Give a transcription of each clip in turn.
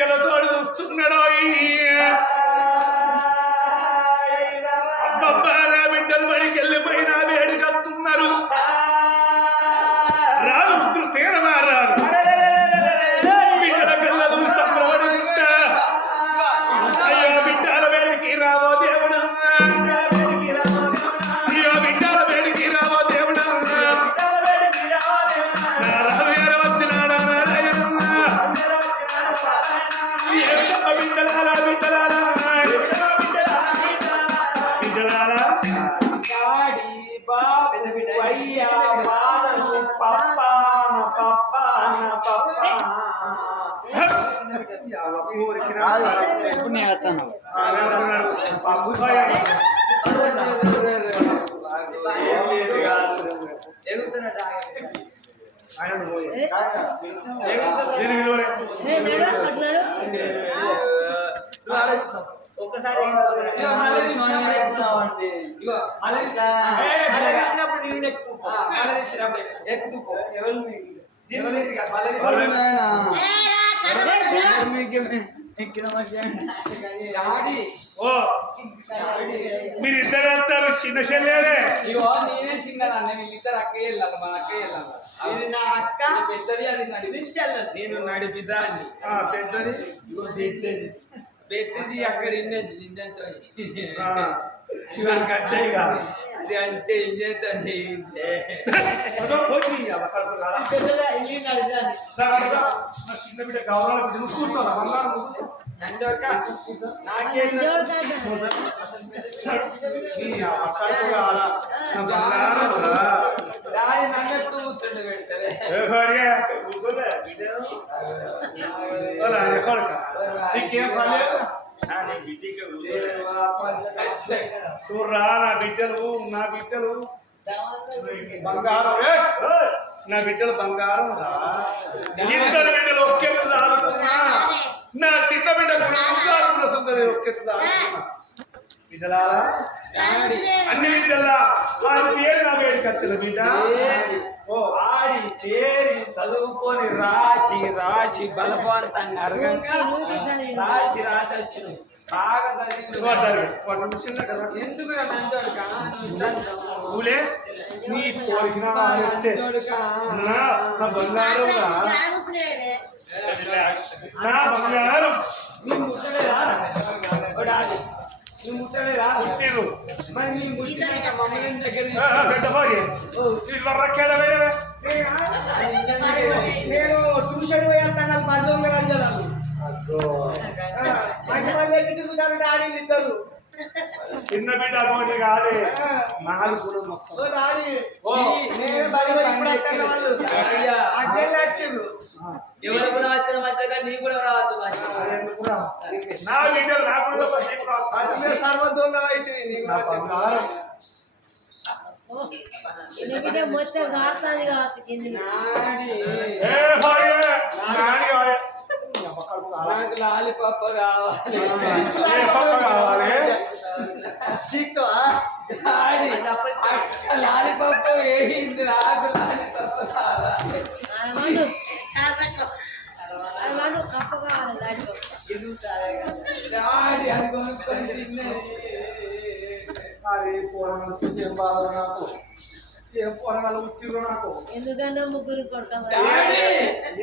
కోరికలతో చూస్తున్నాడు అబ్బబ్బా నా బిడ్డలు బడికి వెళ్ళిపోయినా వేడుకొస్తున్నారు రాదు రుద్రసేన మారారు బిడ్డల కళ్ళదు సంబరపడుకుంటా అయ్యో బిడ్డల వేడికి రావో దేవుడు అయ్యో బిడ్డల వేడికి రావో దేవుడు నా రాజుగారు వచ్చినాడా బిడ్డలారా బిడ్డలారా బిడ్డలారా ఒక్కసారి మీరిద్దరు వెళ్తారు చిన్న చెల్లెలే ఇగో నేనే చిన్నదాన్ని వీళ్ళిద్దరు అక్కయ్య వెళ్ళాలి మన అక్కయ్య వెళ్ళాలి నా అక్క పెద్దది అది నడిపించాలి నేను నడిపిద్దాన్ని పెద్దది పెద్దది అక్కడ ఇన్నది అది అంటే ఏం చేద్దండి చిన్న బిడ్డ కావాలి నన్నెప్పుడు కూర్చుండి పెడతారే చూడరా నా బిడ్డలు బంగారం నా బిడ్డలు బంగారం ఇద్దరు బిడ్డలు ఒక్కెత్తు ఆడుకున్నా నా చిన్న బిడ్డ కూడా సుందరి ఒక్కెత్తు ఆడుకున్నా బిడ్డలారా అన్ని బిడ్డల్లా వారి పేరు నా వేడికి వచ్చిన బిడ్డ ఆడి పేరు చదువుకొని రాసి రాసి బలవంతంగా అరగంగా రాసి రాసి వచ్చింది బాగా ఎందుకు ఊలే నీ కోరిక నా బంగారం నా బంగారం నీ ముట్టడే రా నువ్వు ముట్టడే రా మరి నీ ముట్టిన మమ్మల్ని దగ్గర నేను ట్యూషన్ పోయేస్తాను పడ్డం ఆడి ఇద్దరు చిన్న బిడ్డ అటువంటి కాదే నాలుగు ఎవరు కూడా వచ్చిన మధ్యగా నీ కూడా రావద్దు నా బిడ్డలు నాకు సర్వదొంగ అవుతుంది నాకు లాలిపప్ప కావాలి లాలిపప్ప వేసింది నాకు లాలిపప్ప కావాలి డాడీ అది కొనుక్కొని తిన్నది ఎందుకన్నా ముగ్గురు కొడతాం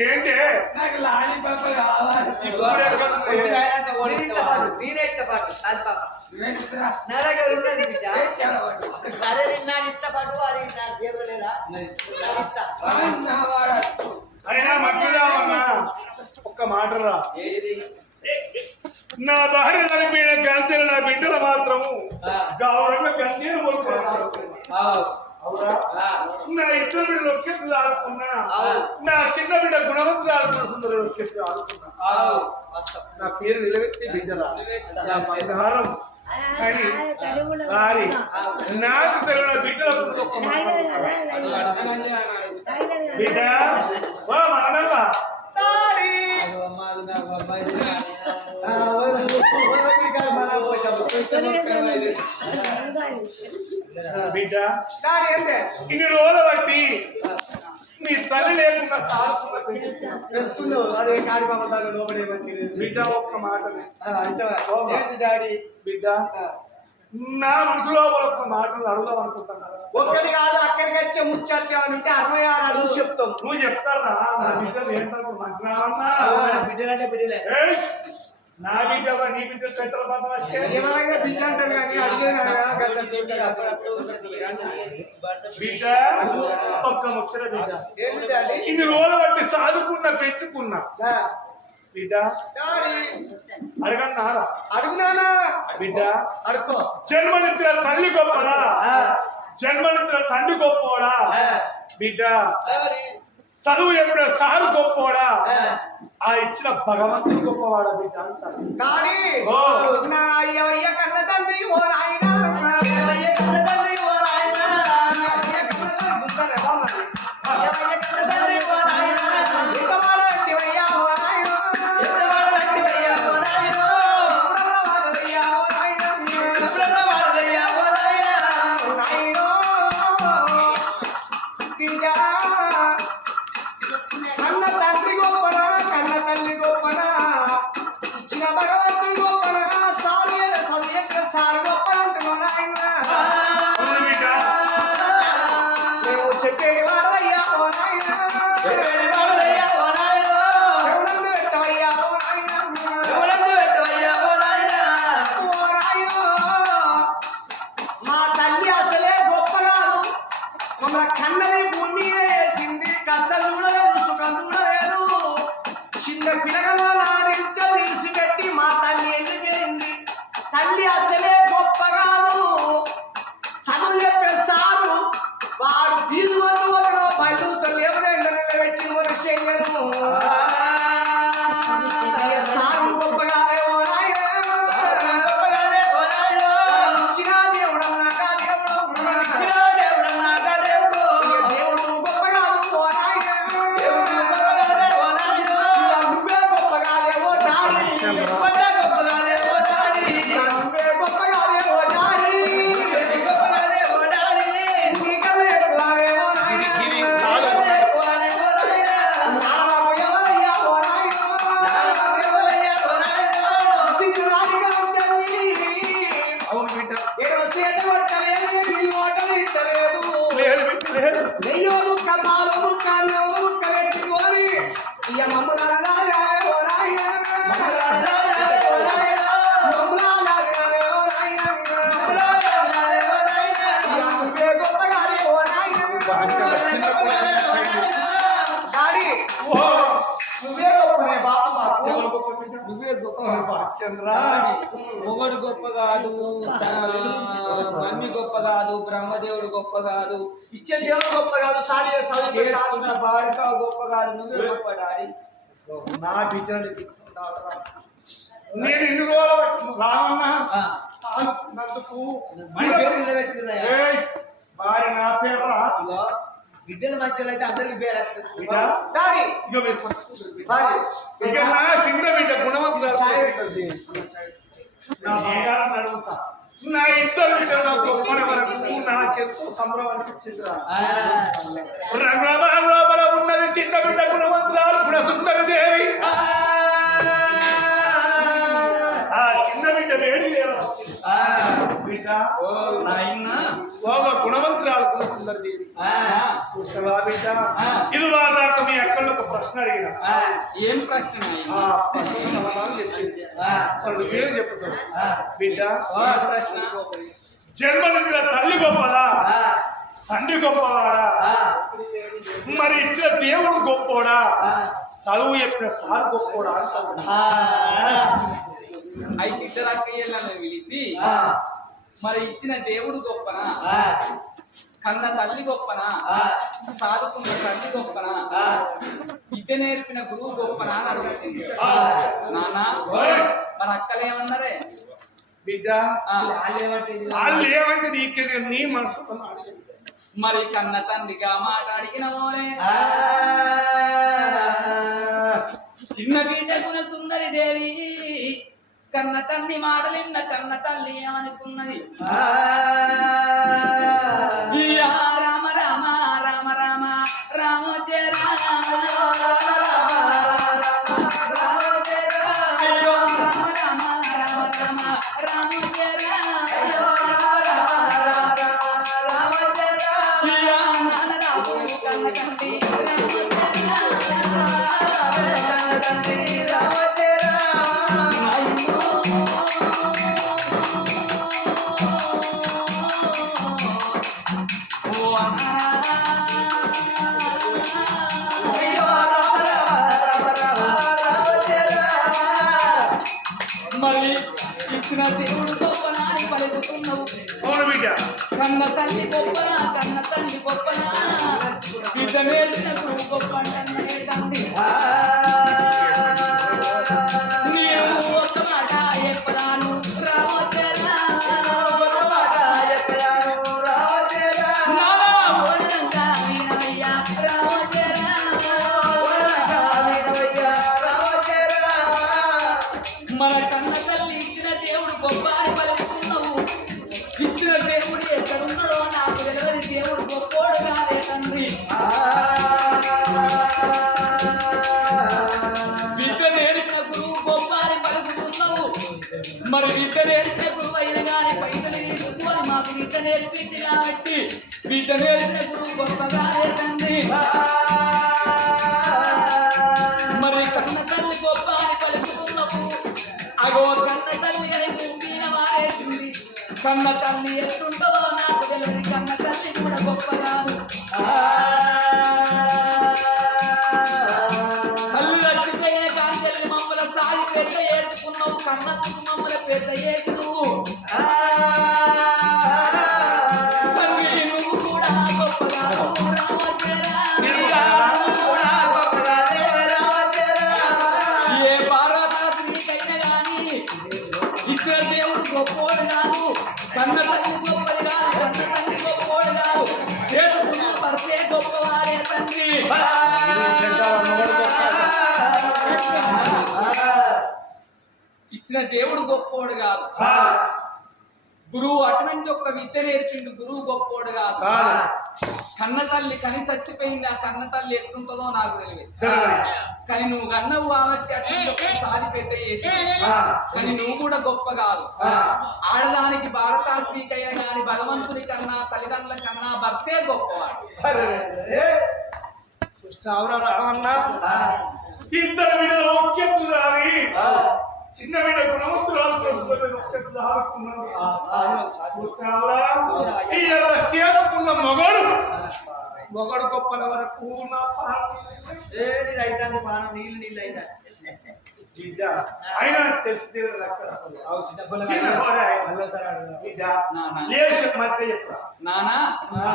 ఏంటి నాకు లాలిపప్ప కావాలి నా దగ్గర ఉన్నది బిడ్డ అరే నా ఇష్ట పాటు అది నా దేవులేదా అయినా మధ్యలో ఒక్క మాట రా నా భార్య చనిపోయిన గంటలు నా బిడ్డలు మాత్రము గౌరవంగా గంటలు నా ఇద్దరు బిడ్డలు ఒక్కెత్తు ఆడుకున్నా నా చిన్న బిడ్డ గుణవంతులు ఆడుకున్న సుందరు ఒక్కెత్తు ఆడుకున్నా నా పేరు నిలబెట్టి బిడ్డరా నా బంగారం అని వారి నాకు తెలియని బిడ్డల బిడ్డ ఓ మానవా బిడ్డ ఇన్ని రోజుల బట్టి నీ తల్లి లేకుండా సాగుతున్న తెలుసుకున్నావు అదే కాడి బాబా దాని లోపడే మంచిది బిడ్డ ఒక్క మాటనే ఏంటి డాడీ బిడ్డ నా రుచిలో ఒక్క మాటలు అడుగుదాం అనుకుంటున్నాను. ఒక్కటి కాదు అక్కడికి వచ్చే ముచ్చట్టే 66 అడుగు చెప్తాం. నువ్వు చెప్తారా నా బిడ్డలు ఏంటంటే మంచిగా బిడ్డలంటే బిడ్డలే నా బిడ్డ నీ బిడ్డ పెద్దల పదవస్తే ఏమైనా బిడ్డ అంటారు కానీ బిడ్డ ఒక్క ముచ్చట బిడ్డ ఏంటి డాడీ ఇన్ని రోజులు బట్టి సాదుకున్నా పెంచుకున్నా బిడ్డ అడగన్నారా అడుగునానా బిడ్డ అడుకో జన్మనిచ్చిన తల్లి గొప్పరా జన్మనిచ్చిన తండ్రి గొప్పోడా బిడ్డ చదువు ఎప్పుడు సారు గొప్పోడా ఆ ఇచ్చిన భగవంతుడు గొప్పవాడా బిడ్డ అంటారు కానీ నా అయ్య కన్న తండ్రి ఓ నాయనా కన్న తండ్రి ఓ నాయనా మొగడు గొప్ప కాదు, మమ్మీ గొప్ప కాదు, బ్రహ్మదేవుడు గొప్ప కాదు, ఇచ్చే దేవుడు గొప్ప కాదు, బాడిక గొప్ప కాదు, నువ్వే గొప్ప డాడీ. నా బిడ్డలు నేను ఇన్ని రోజులు రావన్నా భార్య నా పేరు బిడ్డలు మంచి అయితే అందరికి పేరు చిన్న బిడ్డ గుణవంతుడు నా బంగారం అడుగుతా నా ఇద్దరు బిడ్డలు నాకు ఒప్పని వరకు నాకెంతో సంబరం అనిపించిందిరా. రంగరామ లోపల ఉన్నది చిన్న బిడ్డ గుణవంతురాలు గుణసుందరి దేవి. ఆ చిన్న బిడ్డ వేడి బిడ్డ గుణవంతురాలు గుణసుందరి దేవి. చూసావా బిడ్డ, ఇది వారాక మీ అక్కడ ఒక ప్రశ్న అడిగిన. ఏం ప్రశ్న? ఏం చెప్తావు బిడ్డ? ప్రశ్న జన్మనిచ్చిన తల్లి గొప్పదా తండ్రి గొప్పవాడా, మరి ఇచ్చిన దేవుడు గొప్పోడా, చదువు చెప్పిన సార్ గొప్పోడా? అయితే ఇద్దరు అక్కయ్యలను పిలిచి మరి ఇచ్చిన దేవుడు గొప్పనా, కన్న తల్లి గొప్పనా, సాధుకున్న తల్లి గొప్పనా, విద్య నేర్పిన గురువు గొప్పనా అని అడుగుతుంది. నాన్న మన అక్కలేమన్నారే బిడ్డ? వాళ్ళు ఏమంటే నీకే నీ మనసు మరి కన్న తండ్రిగా మాట అడిగిన చిన్న బిడ్డ గుణ సుందరి దేవి కన్న తల్లి మాటలిన్న కన్న తల్లి ఏమనుకున్నది? రామ రామ రామ రామ రామోజయ ఇచ్చిన దేవుడు గొప్పనాని పలుకుతున్నావు అవును బిడ్డ కన్న తల్లి గొప్పనా కన్న తల్లి గొప్పనా బిడ్డ నేర్చిన గురువు గొప్ప అంటే తండ్రి నేను ఒక మాట చెప్పదాను రావచ్చరా ఒక మాట చెప్పదాను రావచ్చరా నానా ఓడంగా వినయ్యా రావచ్చరా ఓడంగా వినయ్యా రావచ్చరా మన కన్న తల్లి ఇచ్చిన దేవుడు గొప్ప అని పలుకుతున్నావు ఇచ్చిన దేవుడు ఎక్కడున్నాడో నాకు తెలియదు దేవుడు గొప్పోడు కాదే తండ్రి విద్య నేర్పిన గురువు గొప్ప అని పలుకుతున్నావు మరి విద్య నేర్పిన గురువు అయిన కానీ పైసలు తీసుకొని మాకు విద్య నేర్పింది కాబట్టి విద్య నేర్పిన గురువు గొప్పగానే తండ్రి మరి కన్న తల్లి గొప్ప అని పలుకుతున్నావు అగో కన్న తల్లి అని భూమిన వారేసింది కన్న తల్లి ఎట్లుంటుందో నాకు తెలియదు కన్న తల్లి కూడా గొప్పగాను తల్లి రచ్చిపోయే కాంచెల్ని మమ్మల్ని సాగి పెద్ద వేసుకున్నావు కన్నకు మమ్మల్ని పెద్ద వేసు తల్లి నువ్వు కూడా గొప్పగాను ఏ పార్వతీకైనా గాని ఇచ్చిన దేవుడు గొప్పోడు కాదు కన్న తల్లి గొప్పది కాదు కన్న తల్లి గొప్పోడు కాదు చేసుకున్న భర్తే గొప్పవాడే తండ్రి ఇచ్చిన దేవుడు గొప్పోడు కాదు గురువు అటువంటి ఒక విద్య నేర్పిండు గురువు గొప్పోడు కాదు కన్న తల్లి కని చచ్చిపోయింది ఆ కన్న తల్లి ఎట్లుంటుందో నాకు తెలియదు కానీ నువ్వు కన్నవు కాబట్టి అటువంటి సారి పెద్ద చేసి కానీ నువ్వు కూడా గొప్ప కాదు ఆడదానికి భారతాస్త్రీకైనా గాని భగవంతుని కన్నా తల్లిదండ్రుల కన్నా భర్తే గొప్పవాడు రావన్నా ఇద్దరు వీడిలో ఒక్కెత్తు రావి చిన్న వీడ గుణవంతురాలు చేరుకున్న మొగడు గొప్పల వరకు అయినా తెలిసి నానా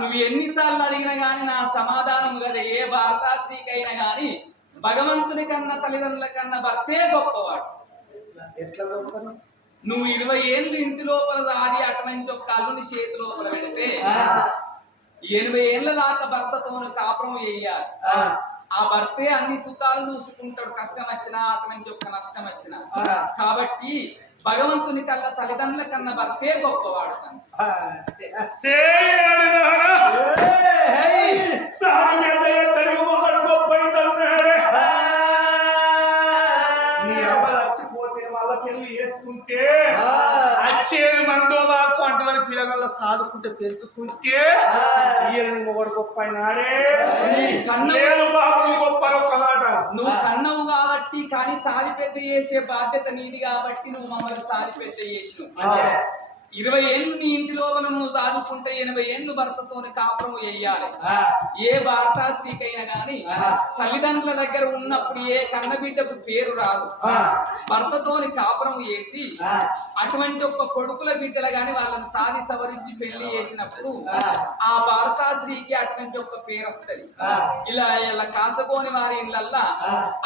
నువ్వు ఎన్నిసార్లు అడిగినా గాని నా సమాధానం కదా ఏ భారతాస్త్రీకైనా గాని భగవంతుని కన్నా తల్లిదండ్రుల కన్నా భర్తే గొప్పవాడు ఎట్లా గొప్ప నువ్వు 20 ఏళ్ళు ఇంటి లోపల దాది అటువంటి ఒక అల్లుని చేతి లోపల పెడితే 80 ఏళ్ళ దాకా భర్తతో కాపురం చేయాలి ఆ భర్తే అన్ని సుఖాలు చూసుకుంటాడు కష్టం వచ్చినా అటువంటి ఒక నష్టం వచ్చినా కాబట్టి భగవంతుని కన్నా తల్లిదండ్రుల కన్నా భర్తే గొప్పవాడు వేసుకుంటే వచ్చేది మనతో దాకా అంటవని పిల్లగల్ల సాదుకుంటే పెంచుకుంటే మొగడు గొప్ప అయినాడే బాబు గొప్ప ఒక్కమాట నువ్వు కన్నవు కాబట్టి కానీ సాలి పెద్ద చేసే బాధ్యత నీది కాబట్టి నువ్వు మమ్మల్ని సాలి పెద్ద చేసినావు 20 ఏళ్ళు నీ ఇంటిలో నువ్వు సాదుకుంటే 80 ఏళ్ళు భర్తతోని కాపురం వేయాలి ఏ భారత స్త్రీకైనా గాని తల్లిదండ్రుల దగ్గర ఉన్నప్పుడు ఏ కన్న బిడ్డకు పేరు రాదు భర్తతోని కాపురం వేసి అటువంటి ఒక్క కొడుకుల బిడ్డలు గాని వాళ్ళని సాది సవరించి పెళ్లి చేసినప్పుడు ఆ భారత స్త్రీకి అటువంటి ఒక్క పేరు వస్తుంది ఇలా కాసకోని వారి ఇళ్ళల్లా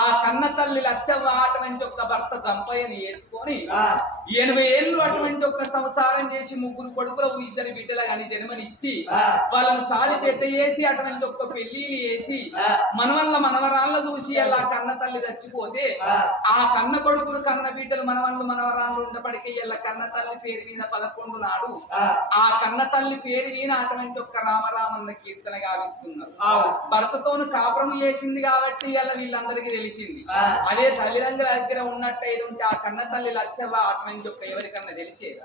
ఆ కన్న తల్లి లచ్చవ్వ అటువంటి ఒక్క భర్త దంపయ్యని వేసుకొని 80 ఏళ్ళు అటువంటి ఒక్క సంవత్సరం చేసి 3 కొడుకులు 2 బిడ్డలు కానీ జన్మనిచ్చి వాళ్ళని సాలి పెట్ట చేసి అటువంటి ఒక్క పెళ్లిళ్ళు చేసి మనవరాళ్ళ చూసి అలా కన్న తల్లి చచ్చిపోతే ఆ కన్న కొడుకులు కన్న బిడ్డలు మనవరాళ్ళు ఉండబడికే ఇలా కన్న తల్లి పేరు మీద 11 నాడు ఆ కన్న తల్లి పేరు మీద అటువంటి ఒక్క రామరామన్న కీర్తన గావిస్తున్నారు భర్తతోను కాపురం చేసింది కాబట్టి ఇలా వీళ్ళందరికీ తెలిసింది అదే తల్లిదండ్రుల దగ్గర ఉన్నట్టయితే ఉంటే ఆ కన్న తల్లి లచ్చవ్వ అటువంటి ఒక్క ఎవరికన్నా తెలిసేదా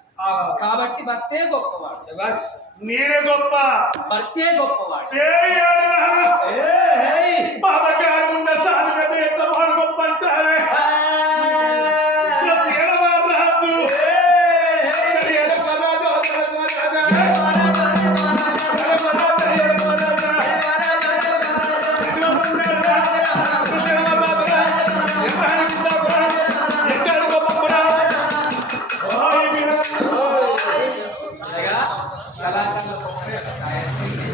కాబట్టి భర్తే గొప్పవాడు నేనే గొప్ప భర్తే గొప్పవాడు